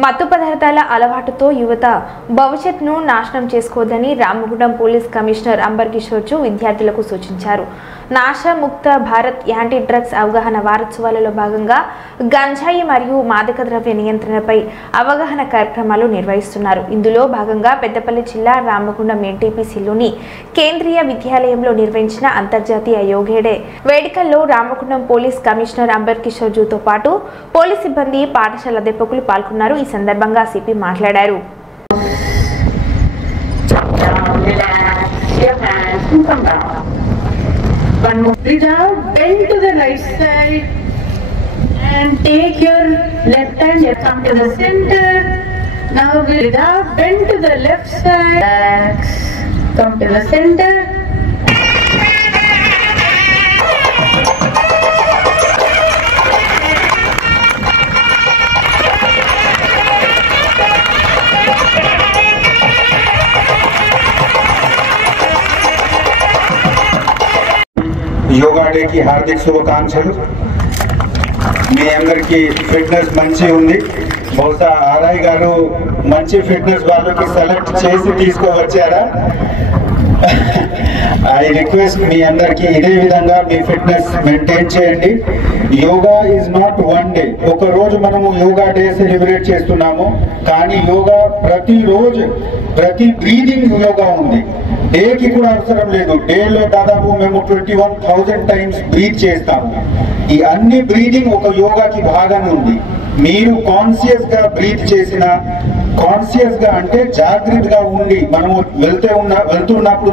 మత్తు పదార్థాల అలవాటుతో యువత భవిష్యత్తును నాశనం చేసుకోవద్దని రామగుండం పోలీస్ కమిషనర్ అంబర్ కిషోర్ విద్యార్థులకు సూచించారు. నాశముక్త భారత్ యాంటీ డ్రగ్స్ అవగాహన వారోత్సవాలలో భాగంగా గంజాయి మరియు మాదక ద్రవ్య నియంత్రణపై అవగాహన కార్యక్రమాలు నిర్వహిస్తున్నారు. ఇందులో భాగంగా పెద్దపల్లి జిల్లా రామగుండం ఎన్టీపీసీలోని కేంద్రీయ విద్యాలయంలో నిర్వహించిన అంతర్జాతీయ యోగా డే వేడుకల్లో రామగుండం పోలీస్ కమిషనర్ అంబర్ కిషోర్ తో పాటు పోలీస్ సిబ్బంది, పాఠశాల అధ్యాపకులు పాల్గొన్నారు. ఈ సందర్భంగా సిపి మాట్లాడారు. One more. Breathe out, bend to the right side and take your left hand, come to the center. Now breathe out, bend to the left side, relax, come to the center. Yoga day కి హార్దిక శుభాకాంక్షలు. మీ అందరికి fitness మంచి ఉంది. బహుశా RI గారు మంచి fitness వాళ్ళకి select చేసి తీసుకువచ్చారా? ఐ రిక్వెస్ట్ మీ అందరికి ఇదే విధంగా మీ ఫిట్నెస్ మెయింటైన్ చేయండి. Yoga is not one day. ఒక రోజు మనము యోగా డే సెలబ్రేట్ చేస్తున్నాము, కానీ యోగా ప్రతిరోజు ప్రతి బ్రీదింగ్ యోగా ఉంది. డేకి కూడా అవసరం లేదు. డేలో దాదాపు మేము 21,000 టైమ్స్ బ్రీత్ చేస్తాము. ఈ అన్ని బ్రీదింగ్ ఒక యోగాకి భాగం ఉంది. మీరు కాన్షియస్ గా బ్రీత్ చేసిన, కాన్షియస్ గా అంటే జాగ్రత్తగా ఉండి, మనము వెళ్తున్నప్పుడు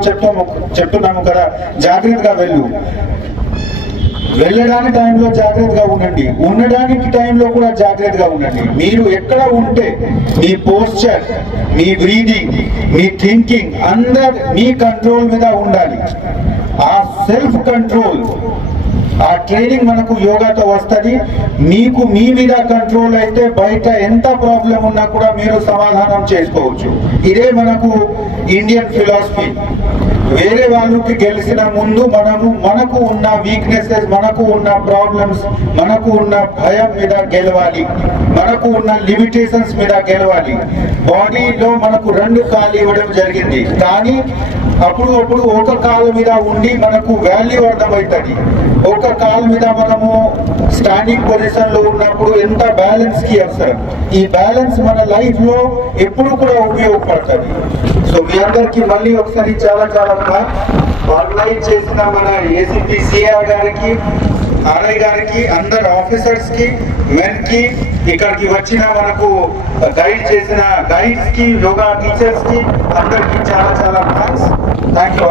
చెప్తున్నాము కదా, జాగ్రత్తగా వెళ్ళడానికి టైంలో జాగ్రత్తగా ఉండండి, ఉండడానికి టైంలో కూడా జాగ్రత్తగా ఉండండి. మీరు ఎక్కడ ఉంటే మీ పోస్చర్, మీ బ్రీదింగ్, మీ థింకింగ్ అందరూ మీ కంట్రోల్ మీద ఉండాలి. ఆ సెల్ఫ్ కంట్రోల్, ఆ ట్రైనింగ్ మనకు యోగాతో వస్తుంది. మీకు మీ మీద కంట్రోల్ అయితే బయట ఎంత ప్రాబ్లం ఉన్నా కూడా మీరు సమాధానం చేసుకోవచ్చు. ఇదే మనకు ఇండియన్ ఫిలాసఫీ. వేరే వాళ్ళకి గెలిచిన ముందు మనకు ఉన్న వీక్నెసెస్, మనకు ఉన్న ప్రాబ్లమ్స్, మనకు ఉన్న భయం మీద గెలవాలి, మనకు ఉన్న లిమిటేషన్స్ మీద గెలవాలి. బాడీలో మనకు 2 కాళ్ళు ఇవ్వడం జరిగింది, కానీ అప్పుడు ఒక కాలు మీద ఉండి మనకు వాల్యూ అర్థమవుతుంది. ఒక కాలు మీద మనము స్టాండింగ్ పొజిషన్ లో ఉన్నప్పుడు ఎంత బ్యాలెన్స్ కి అవసరం. ఈ బ్యాలెన్స్ మన లైఫ్ లో ఎప్పుడు కూడా ఉపయోగపడుతుంది. సో మీ అందరికి మళ్ళీ ఒకసారి చాలా ఆర్గనైజ్ చేసిన మన ఏసీపీ సిఆర్ గారికి, ఆర్ఐ గారికి, అందరు ఆఫీసర్స్ కి, మెన్ కి, ఇక్కడికి వచ్చిన మనకు గైడ్ చేసిన గైడ్స్ కి, యోగా టీచర్స్ కి అందరికి చాలా థ్యాంక్స్. Thank you.